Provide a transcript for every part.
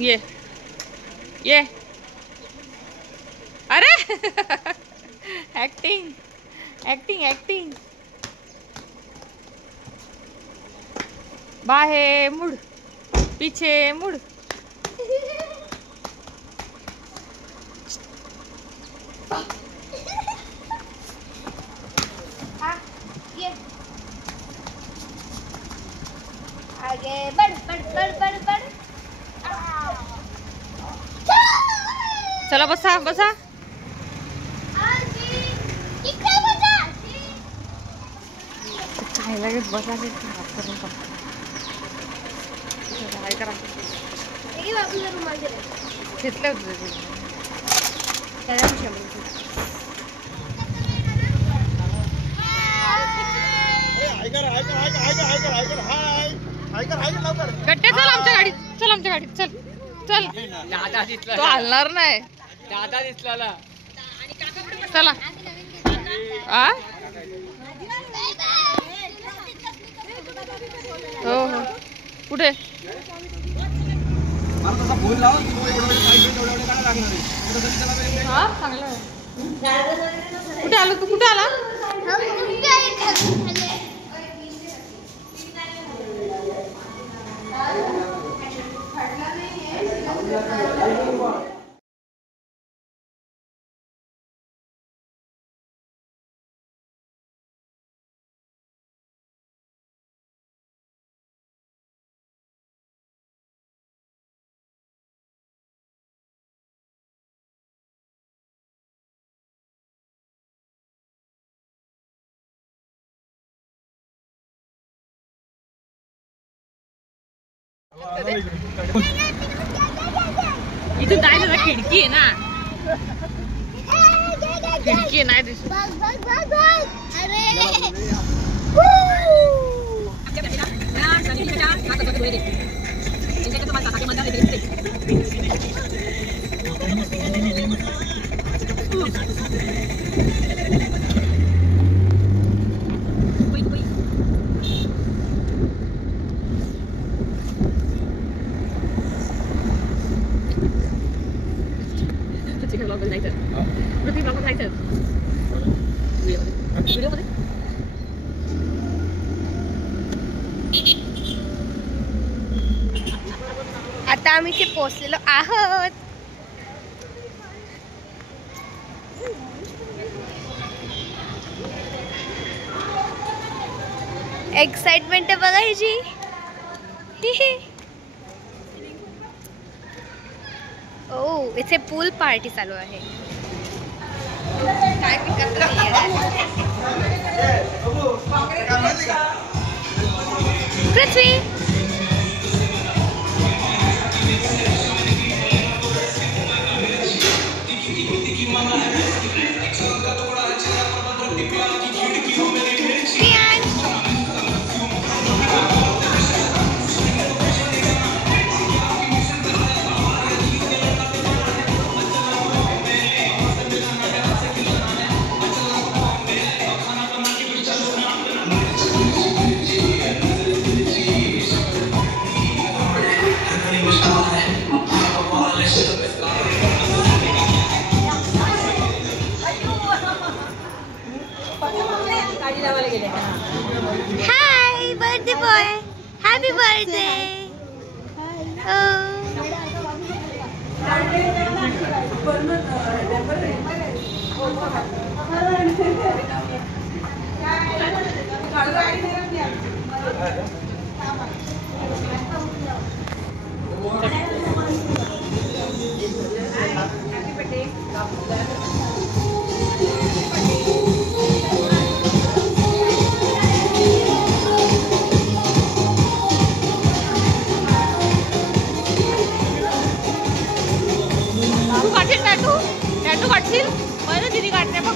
ये अरे acting acting acting. बाहेर मुड़, पीछे मुड़. आगे बढ़ बढ़ बढ़ बढ़ बढ़. चला बसा बसा. काय लगेच बसा काय करा घेतले होते गट्टे. चल आमच्या गाडीत, चल आमच्या गाडीत, चल चल. तो हलणार नाही. दादा दिसला. चला. आ हो हो. कुठे हा चांगलं आहे. कुठे आलो तू, कुठे आला? इथून जायचं खिडकी आहे ना, खिडकी नाही दिसत. आता आम्ही इथे पोहोचलेलो आहोत. एक्साइटमेंट आहे बघायची. ओ इथे पूल पार्टी चालू आहे. काय Prithvi Hi, birthday boy. Happy birthday. Tattoo tattoo काढशील? माझं दीदी काढते बघ.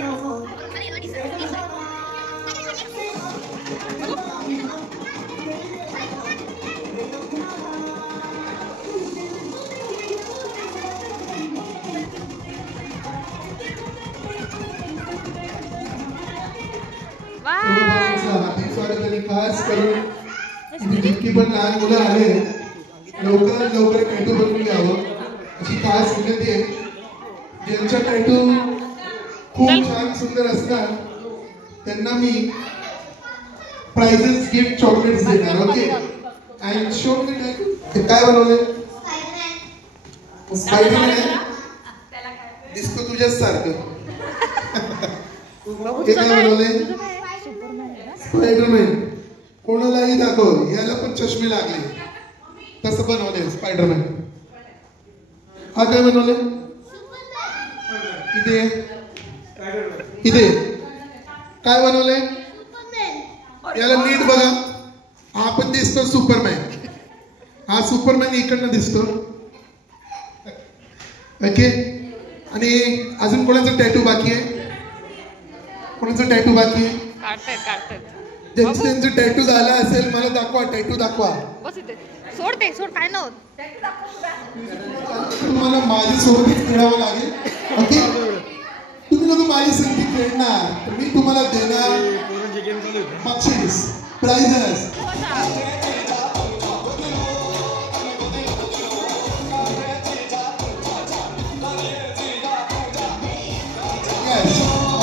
हार्दिक स्वागत आणि खास करून जितकी पण लहान मुलं आले लवकर लवकर टॅटू बनवून घ्यावं अशी खास विनंती आहे. ज्यांच्या टॅटू खूप छान सुंदर असतात त्यांना मी प्राइजेस गिफ्ट चॉकलेट्स देणार. Okay and show me tattoo काय बनवले? स्पायडरमॅन दिसतो तुझ्याच सारखं. हे काय बनवले? स्पायडरमॅन. कोणालाही दाखव याला पण चष्मे लागले तसं बनवले स्पायडरमॅन. हा काय बनवले? इथे इथे काय बनवले? याला नीट बघा. हा पण दिसतो सुपरमॅन. हा सुपरमॅन इकडनं दिसतो. ओके आणि अजून कोणाचा टॅटू बाकी आहे? कोणाचा टॅटू बाकी आहे? ज्यांचं त्यांचं टॅटू झाला असेल मला दाखवा. टॅटू दाखवा. सोड ते सोड काय नव्हत. तुम्हाला माझ्या सोबतच खेळावं लागेल. ओके तुम्ही लोक माझी संगती खेळणार तर मी तुम्हाला देणार बक्षीस prizes.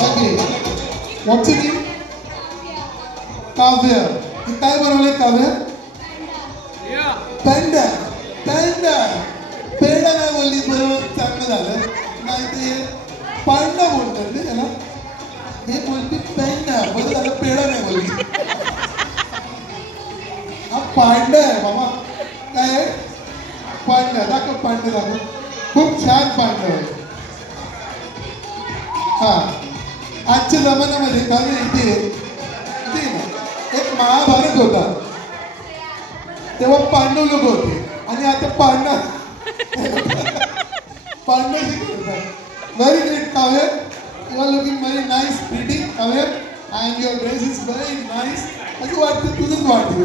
Okay what's it name? Kavya. काय बनवलंय काव्य? पॅन्डा. पॅन्डा पेंडा काय बोलली? बरोबर चांगलं झालं. नाही ते पांडा बोलतात ते त्याला. हे बोलते पॅन्डा. बरं झालं पेढा नाही बोलली. हा पांडा आहे बाबा. काय आहे? पांडा. दाखव पांडा दाखव. खूप छान पांडा आहे. हा आजच्या जमान्यामध्ये काय इथे एक महाभारत होता तेव्हा पांडव लोक होते आणि आता Pandav very great Kavya. You are looking very nice pretty Kavya and your dress is very nice. असं वाटतं तुझंच वाटतं.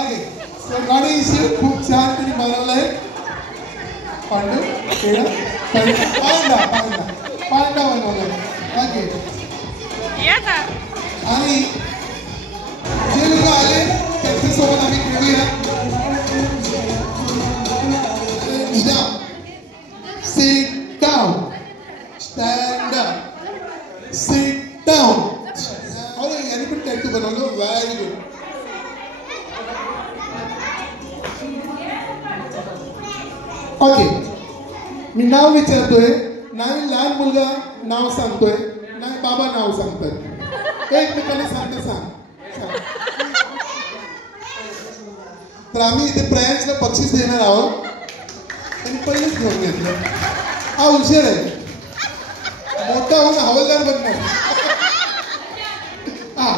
ओके सो गणेश खूप छान तरी बनवलंय. पांडव पेढा पांडा पांडा पांडा बनवलाय. ओके आणि जे लोक आले त्यांच्यासोबत आम्ही खेळूया. Sit down. Stand up. Sit down. अरे याने पण टॅटू बनवलं. Very good. ओके मी नाव विचारतोय. नाही लहान मुलगा नाव सांगतोय. नाही बाबा नाव सांगतात. एकमेकांना सांगता सांग. तर आम्ही इथे प्रयासला बक्षीस देणार आहोत आणि पहिलेच घेऊन घेतलं. हा हुशार आहे. मोठा होऊन हवालदार बनणार. हा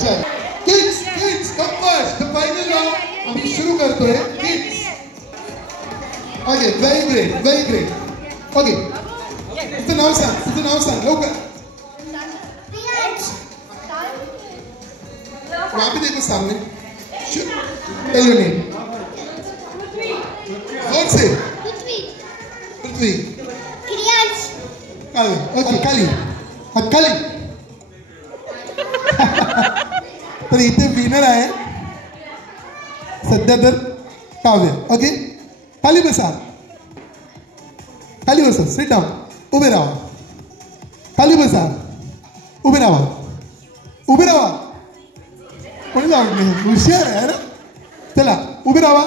चल kids kids come first. The final round आम्ही सुरू करतोय. Kids. Okay very great very great. Okay तुझं नाव सांग. तुझं नाव सांग लवकर. वहाँ पे देखो सामने. Tell your name. What's it? Prithvi. Kali. Okay Kali. हा काली. तर इथे विनर आहे सध्या तर काव्य. ओके खाली बसा. खाली बसा. Sit down. उभे राहा. खाली बसा. उभे राहा. उभे राहा. कोणी आवडले? हुशार आहे ना. चला उभे राहा.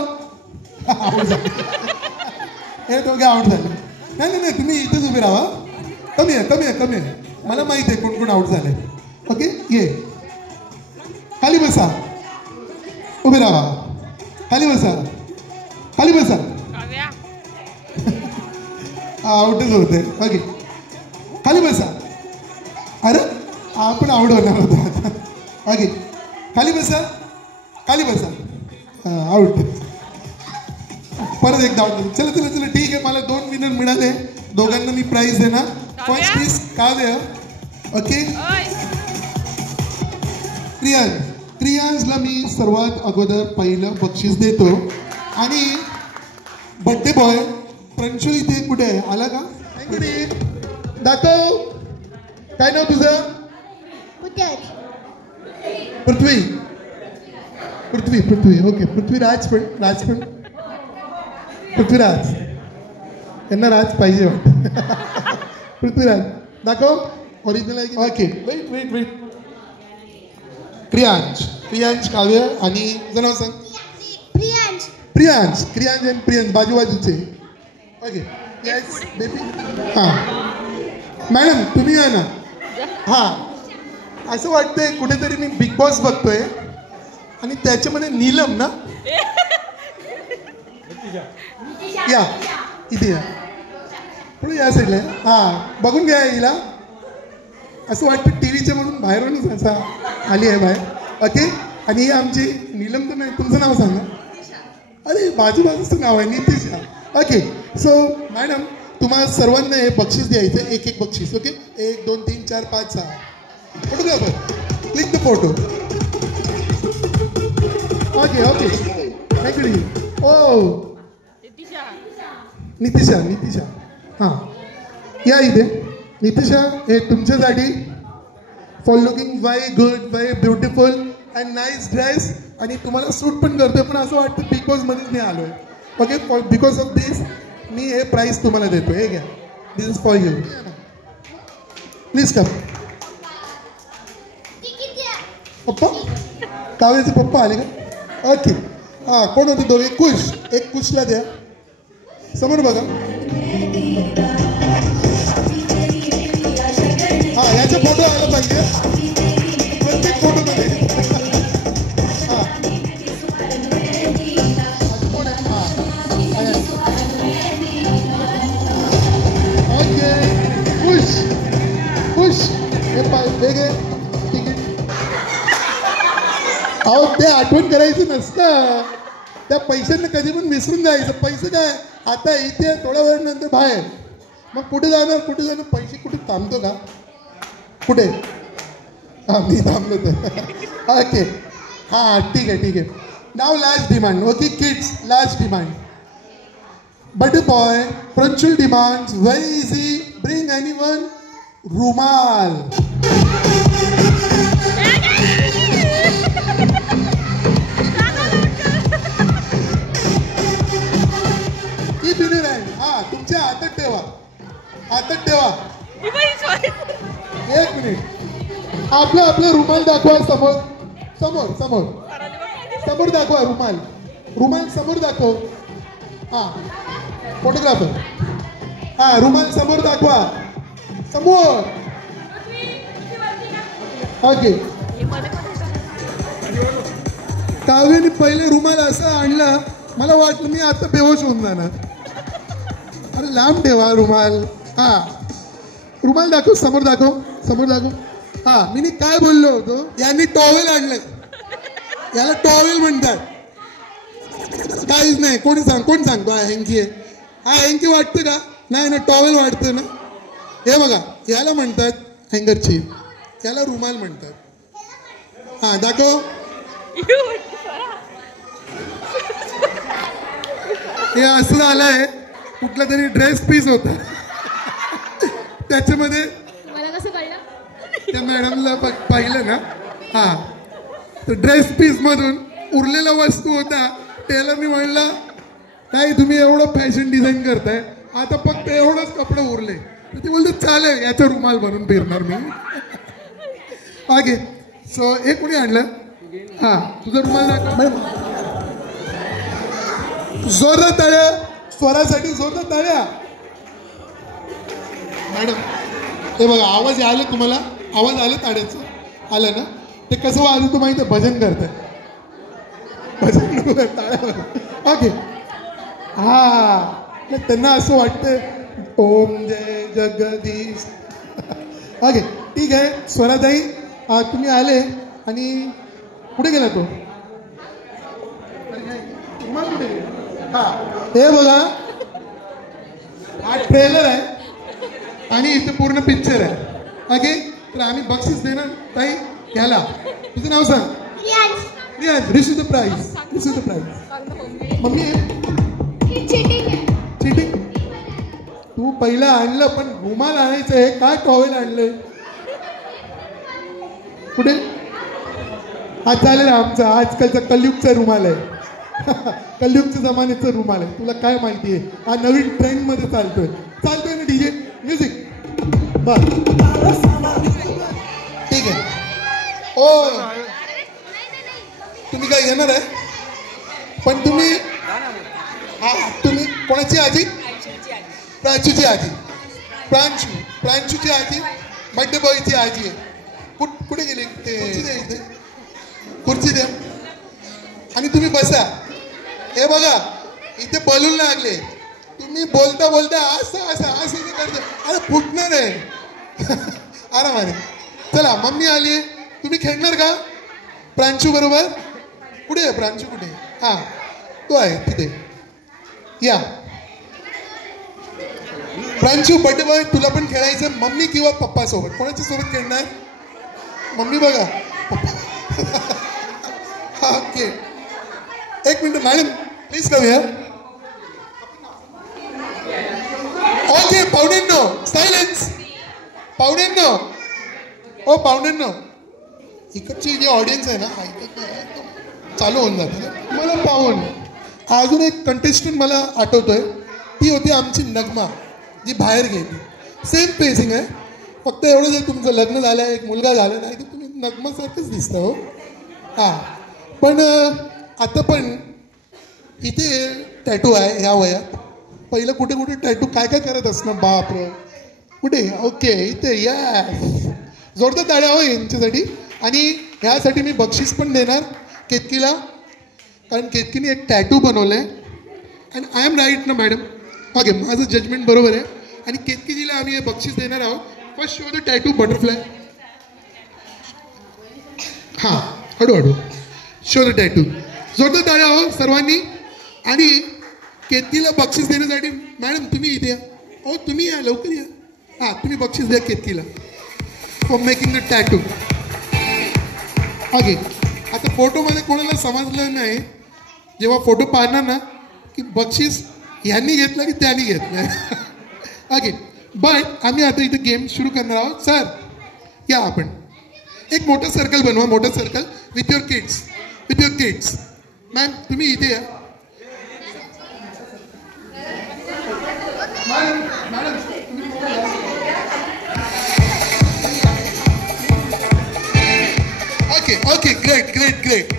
हे दोघे आउट झाले. नाही नाही नाही तुम्ही इथेच उभे राहा. कमी आहे कमी आहे कमी आहे. मला माहिती आहे कोण कोण आउट झाले. ओके ये खाली बसा. उभे राहा. खाली बसा. खाली बसा. आउटच होते. ओके खाली बसा. अरे आपण आउट होणार होता. ओके खाली बसा. खाली बसा. आउट. परत एकदा आउट. चला चला चला ठीक आहे. मला 2 विनर मिळाले. दोघांना मी प्राइज देणार. फर्स्ट इज काव्य. ओके, क्रियांशला मी सर्वात अगोदर पहिलं बक्षीस देतो. आणि बर्थडे बॉय प्रणशुल इथे कुठे आहे, आला का? दाखव, काय नाव तुझं? पृथ्वी. ओके, पृथ्वीराज. पृथ्वीराज, यांना राज पाहिजे वाटतं. पृथ्वीराज दाखव, ओरिजिनल आहे की? Okay, weight. क्रियांश काव्य आणि तुझं नाव सांग. प्रियांश आणि प्रियांश बाजूचे. Okay, yes baby. हां मॅडम तुम्ही या ना. हां, असं वाटतंय कुठेतरी मी बिग बॉस बघतोय आणि त्याच्यामध्ये नीलम ना. या इथे या, पुढे या साईडला. हां, बघून घ्या हिला. असं वाटतं टी व्हीच्या म्हणून बाहेरूनच असा आली आहे बाहेर. ओके, आणि ही आमची नीलम तर नाही. तुमचं नाव सांगा. अरे बाजूचं नाव आहे नितिशा. ओके, सो मॅडम तुम्हाला सर्वांना हे बक्षीस द्यायचं, एक बक्षीस. Okay, 1 2 3 4 5 6. Photographer click the photo. Okay, thank you. ओ नितिशा. हां, या इथे. नितिशा, हे तुमच्यासाठी. For looking very good, very beautiful and nice dress. आणि तुम्हाला सूट पण करतोय, पण असं वाटतं बिग बॉसमध्येच मी आलोय. ओके, बिकॉज ऑफ दिस मी हे प्राईज तुम्हाला देतो. हे घ्या, this is for you. Please come. पप्पा, काव्याचे पप्पा आले का? ओके. हां, कोण होते दोघे? कुश. एक कुशला द्या. समोर बघा. हां, याचा फोटो आला पाहिजे प्रत्येक फोटोमध्ये. हां, ओके. खुश हे वेगळे तिकीट. अहो, ते आठवण करायचं नसतं. त्या पैशांना कधी पण विसरून जायचं. पैसे काय आता इथे, थोड्या वेळानंतर बाहेर. मग कुठे जाणार? पैसे कुठे थांबतो का? कुठे? हां, मी थांबलो तर. ओके, हां, ठीक आहे. नाव last demand. Okay kids, last demand. Birthday boy Pranshul demands very easy. Bring anyone रुमाल. Keep in your hand. हां, तुमच्या हातात ठेवा. एक मिनिट. आपला रुमाल दाखवा. समोर दाखवा. रुमाल समोर दाखव. हां, फोटोग्राफर. हां, रुमाल समोर दाखवा. समोर. ओके. काव्याने पहिले रुमाल असं आणला, मला वाटलं मी आता बेहोश होऊन जाणार. अरे लांब ठेवा रुमाल. हां, रुमाल दाखव. समोर दाखव. हां, मी काय बोललो होतो? यांनी टॉवेल आणलंय. याला टॉवेल म्हणतात. काहीच नाही. कोण सांगतो हँकी आहे? हा हँकी वाटतं का? नाही ना, टॉवेल वाटतं ना. हे बघा, याला म्हणतात हँगरचीफ, याला रुमाल म्हणतात. हां, दाखव. हे असं झालंय, कुठला तरी ड्रेस पीस होता, त्याच्यामध्ये त्या मॅडमला पाहिलं ना. हां, तर ड्रेस पीस मधून उरलेला वस्तू होता. त्याला मी म्हणला, नाही तुम्ही एवढं फॅशन डिझाईन करताय, आता फक्त एवढंच कपडे उरले. ते बोलतो चालेल, याचा रुमाल बनवून फिरणार मी. ओके, सो हे कोणी आणलं? हां, तुझा रुमाल दाखव. जोरदार टाळ्या स्वरासाठी, जोरदार टाळ्या. मॅडम हे बघा, आवाज आलं तुम्हाला? आवाज आलं टाळ्याचं? आलं ना? ते कसं वाजतं माहिती आहे? भजन करताय. भजन टाळ्या. ओके. हां, त्यांना असं वाटतं ओम जय जगदीश. ओके, ठीक आहे. स्वराताई तुम्ही आले आणि कुठे गेला तो? हां, हे बघा, हा ट्रेलर आहे. आणि इथे पूर्ण पिक्चर आहे. ओके, तर आम्ही बक्षीस देणार ताई घ्याला. तुझं नाव सांग. Riyaz. Receive the prize. Receive the prize. Mummy आहे चिटिंग. तू पहिला आणलं पण रुमाल आणायचं आहे काय टॉवेल आणलंय कुठे? हा चालेल आमचा आजकालचा कलयुगचा रुमाल आहे. कलयुगच्या जमान्याचा रुमाल आहे. तुला काय माहिती आहे हा नवीन ट्रेंड मध्ये चालतोय ना डीजे म्युझिक. बर ठीक आहे. ओ तुम्ही काय येणार आहे पण तुम्ही कोणाची आजी? प्रांशूची आजी. प्रांशूची आजी बर्थडे बॉयची आजी आहे. कुठे गेली ते? खुर्ची द्या आणि तुम्ही बसा. हे बघा इथे बलून लागले. तुम्ही बोलता बोलता असं करते. अरे फुटणार आहे. आरामाने. चला मम्मी आली. तुम्ही खेळणार का प्रांशू बरोबर? कुठे आहे प्रांशू? कुठे? हा तो आहे तिथे. या प्रांशू बर्थडे बॉय तुला पण खेळायचं मम्मी किंवा पप्पा सोबत? कोणाच्या सोबत खेळणार? मम्मी बघा ओके एक minute madam please come here. Okay पाहुण्यांनो सायलेन्स. पाहुण्यांनो ओ पाहुण्यांनो इकडची जी ऑडियन्स आहे ना ऐकत नाही चालू होऊन जाते. मला पाहून अजून एक कंटेस्टंट मला आठवतोय. ती होती आमची नगमा जी बाहेर गेली. सेम पेसिंग आहे फक्त एवढंच आहे तुमचं लग्न झालं आहे एक मुलगा झाला नाही तर तुम्ही नगमासारखंच दिसतं हो. हां पण आता पण इथे टॅटू आहे ह्या वयात. पहिलं कुठे कुठे टॅटू काय करत असणार बापरे कुठे? ओके इथे या जोरदार टाळ्या हो यांच्यासाठी. आणि ह्यासाठी मी बक्षीस पण देणार केतकीला कारण केतकीने एक टॅटू बनवलं आहे. अँड आय एम राईट ना मॅडम? ओके माझं जजमेंट बरोबर आहे. आणि केतकीजीला आम्ही हे बक्षीस देणार आहोत. First show the tattoo butterfly. हां हळूहळू शो द टॅटू. जोरदार टाळ्या हो सर्वांनी. आणि केतकीला बक्षीस देण्यासाठी मॅडम तुम्ही इथे या. हो तुम्ही या लवकर या. हां तुम्ही बक्षीस द्या केतकीला for making the tattoo. Okay आता फोटोमध्ये कोणाला समजलं नाही जेव्हा फोटो पाहणार ना की बक्षीस ह्यांनी घेतलं की त्यांनी घेतलं. ओके बट आम्ही आता इथे गेम सुरू करणार आहोत. सर या आपण एक मोठं सर्कल बनवा. मोठं circle with your kids. Ma'am तुम्ही इथे या. Okay great.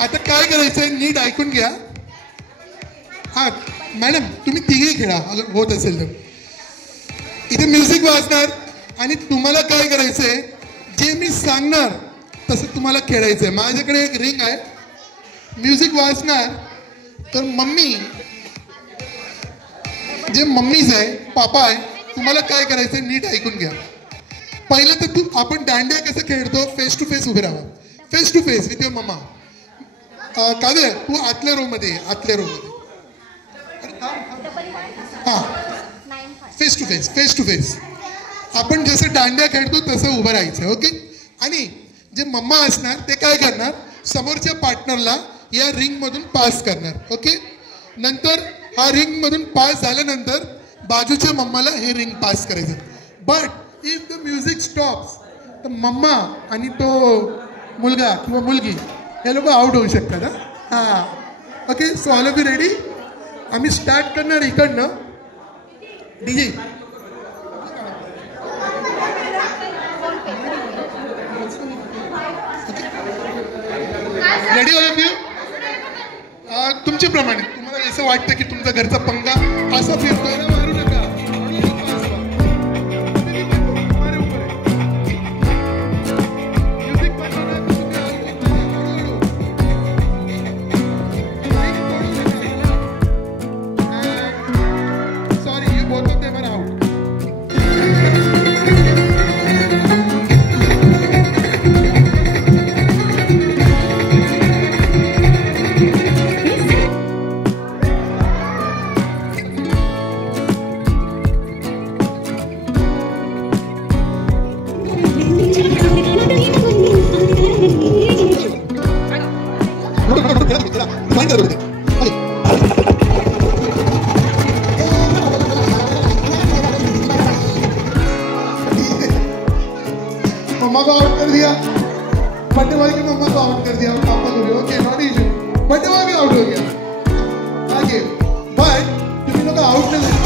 आता काय करायचंय नीट ऐकून घ्या. हां मॅडम तुम्ही तिघे खेळा अगर होत असेल तर. इथे म्युझिक वाजणार आणि तुम्हाला काय करायचंय जे मी सांगणार तसं तुम्हाला खेळायचंय. माझ्याकडे एक रिंग आहे. म्युझिक वाजणार तर मम्मी जे मम्मीच आहे पापा आहे तुम्हाला काय करायचंय नीट ऐकून घ्या. पहिलं तर आपण दांड्या कसं खेळतो फेस टू फेस उभे राहा. Face to face with your mamma. Kavya तू आतल्या रो मध्ये हां फेस टू फेस. आपण जसं दांड्या खेळतो तसं उभं राहायचं. ओके आणि जे मम्मा असणार ते काय करणार समोरच्या पार्टनरला या रिंगमधून पास करणार. ओके नंतर हा रिंगमधून पास झाल्यानंतर बाजूच्या मम्माला हे रिंग पास करायचं. But if the music stops तर मम्मा आणि तो मुलगा किंवा मुलगी हे लोक आउट होऊ शकतात. हां okay so all of you ready? आम्ही स्टार्ट करणार इकडनं. DJ ready all of you? तुमच्याप्रमाणे तुम्हाला असं वाटतं की तुमचा घरचा पंखा असा फिरतोय ना मारू नका. मम्मा को आउट कर दिया, बर्थडे बॉय की मम्मा को आउट कर दिया, पापा को भी। Okay, not issue, birthday boy भी आउट हो गया। आगे बट तुम्ही लोग आउट नहीं झाले।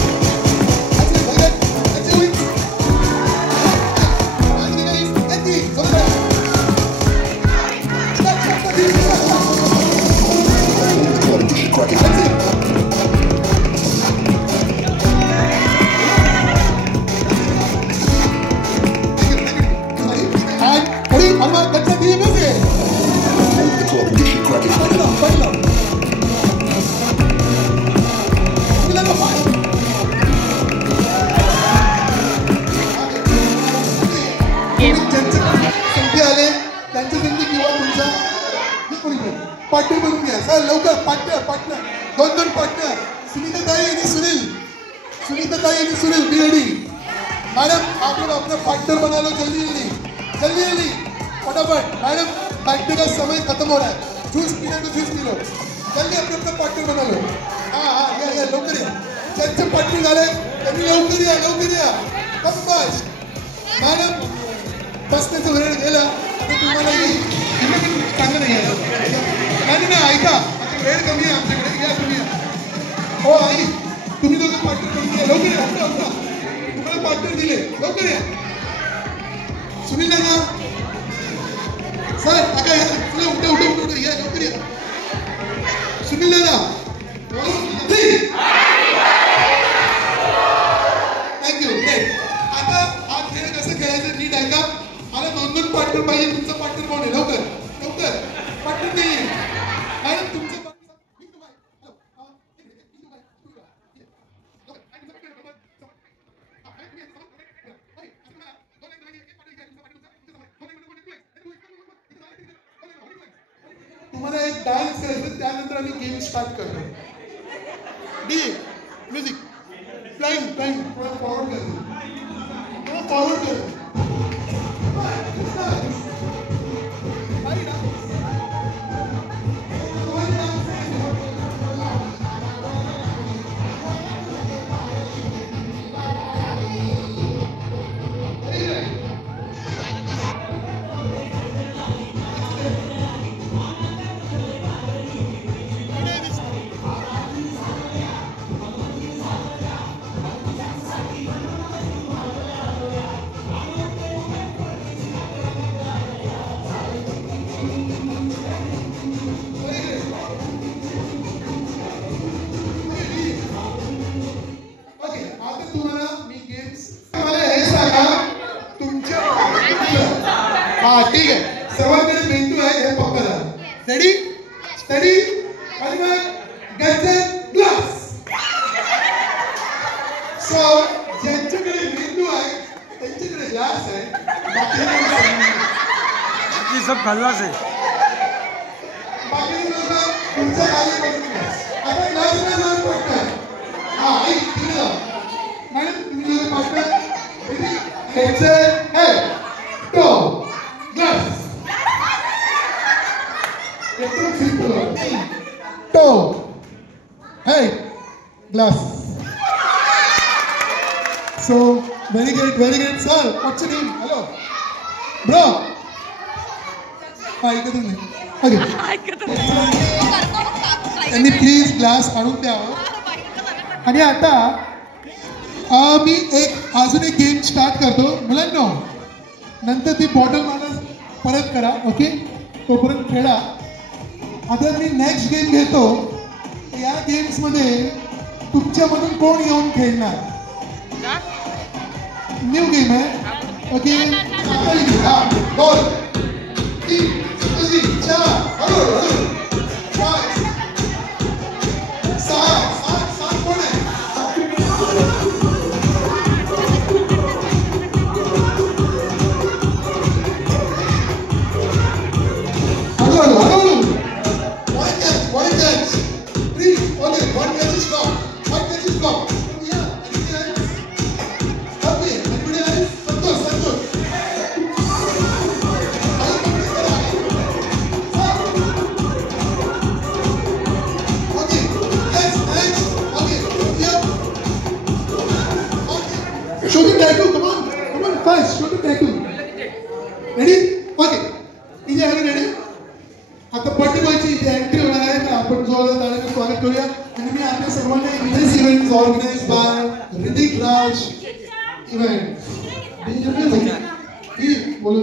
पार्टनर बनून घ्या सर, लवकर पार्टनर दोन पार्टनर, सुनीताताई आणि सुनील बी रेडी। मैडम आप लोग अपना पार्टनर बना लो, जल्दी फटाफट। मैडम बैठने का समय खत्म हो रहा है, जूस पीना तो जूस पी लो, जल्दी अपना पार्टनर बना लो। हाँ या लवकर या, ज्यांचे पार्टनर झाले त्यांनी लवकर या बस। मॅडम बसण्याचा वेळ गेला, आता तुम्हाला चांगलं नाही ऐका, आता वेळ कमी आहे आमच्याकडे, या तुम्ही। हो आई, तुम्ही दोघं पार्टनर करून घ्या, लवकर या, तुम्हाला पार्टनर दिले, लवकर या। सुनील दादा सर, आता या, उठा या, लवकर या। सुनील दादा थँक्यू, ग्रेट। आता हा खेळ कसं खेळायचं नीट ऐका, मला दोन पार्टनर पाहिजे। तुमचा पार्टनर कोण आहे? लवकर पार्टनर नाही मॅडम, तुमचं तुम्हाला एक डान्स करायचं, त्यानंतर आम्ही गेम स्टार्ट करतो। डी म्युझिक फ्लाइंग थोड़ा फॉरवर्ड कर, ठीक है, सर्वांकडे मेंदू आहे हे पक्का झालं। रेडी आणि मग गॅसेट ग्लास। सो ज्यांच्याकडे मेंदू आहे त्यांच्याकडे ग्लास आहे, बाकी सब खल्लास है। बाकी लोक तुमच्या खाली बसून घ्या। आता ग्लासला जाऊन पार्टनर, हा आई तुम्ही जा मॅडम, तुम्ही जाऊन पार्टनर गॅसेट हे टो ग्लास, एकदम सिंपल। टो हे glass. So very great sir, what's your name? Hello bro, ऐकत नाही, त्यांनी प्लीज ग्लास आणून द्यावं। आणि आता मी अजून एक गेम स्टार्ट करतो मुलांनो, नंतर ती बॉटल मला परत करा, ओके? तोपर्यंत खेळा। आता मी नेक्स्ट गेम घेतो, या गेम्समध्ये तुमच्यामधून कोण येऊन खेळणार? न्यू गेम आहे, ओके? 2 3 4 7 कोण आहे? One catch. 3. Okay, one catch is gone. Yeah, anybody else? Okay, anybody else? Santosh. Okay, yes, next. Okay, yeah. Okay. Show the tattoo, come on, fast, show the tattoo. Ready okay इथे आहे ready आता birthday बॉयची इथे entry होणार आहे तर आपण जोरदार ताळीने स्वागत करूया आणि मी आपल्या सर्वांना this event is organized by Hrithik Raj event बोलो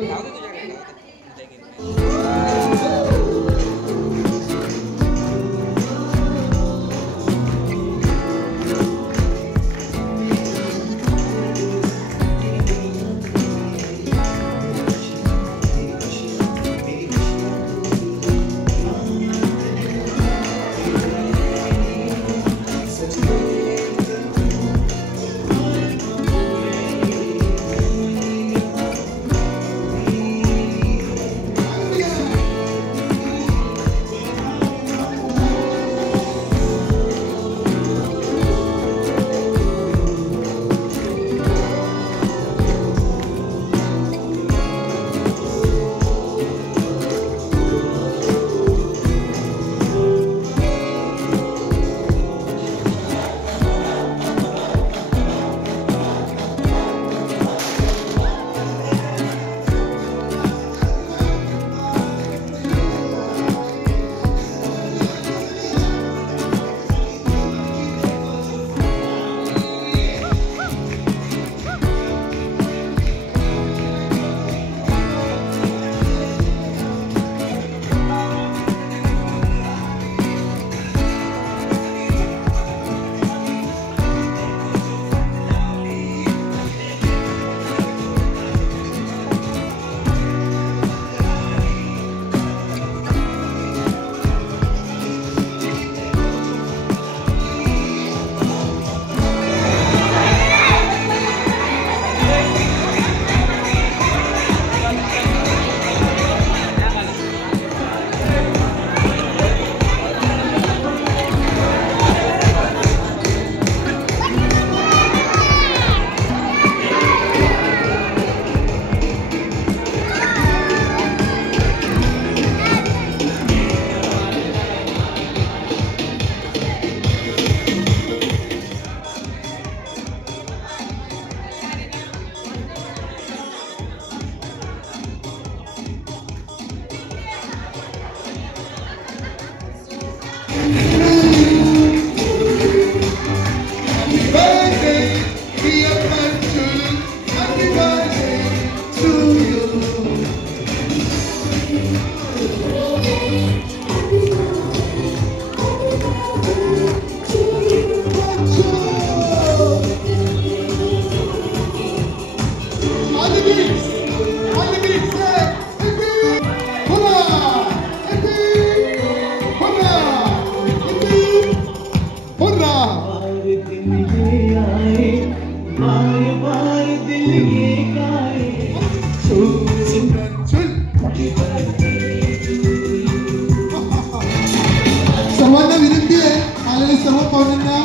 सर्वांना विनंती आहे आलेल्या सर्व पाहुण्यांना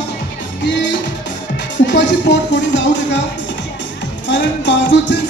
की उपाशी पोट कोणी जाऊ नका कारण बाजूचे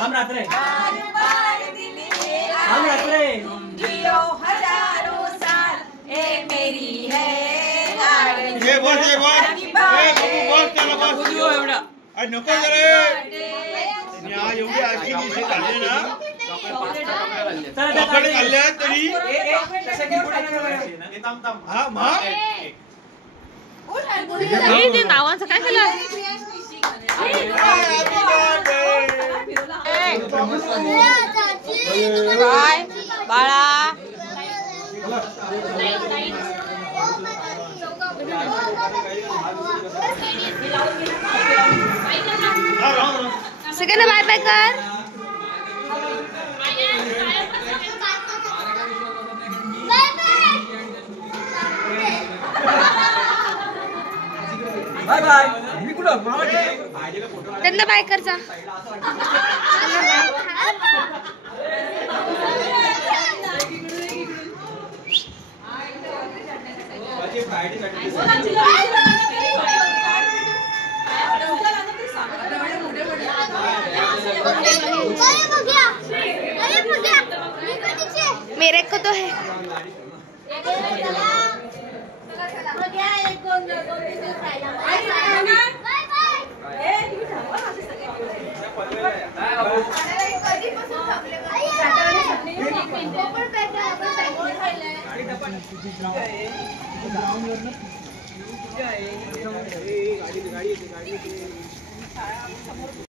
हम रात्रे हजारों साल ए मेरी है ये बस चलो बस एवढा नको जरा या एवढी अशी दिसे झाले ना चला खाल्ले तरी हा मा हे नावाचं काय केलं? बाय बाळा. सगळ्यांना बाय बाय कर. Bye bye. मी कुठं त्यांना बाय कर जा. मेरे को तो है.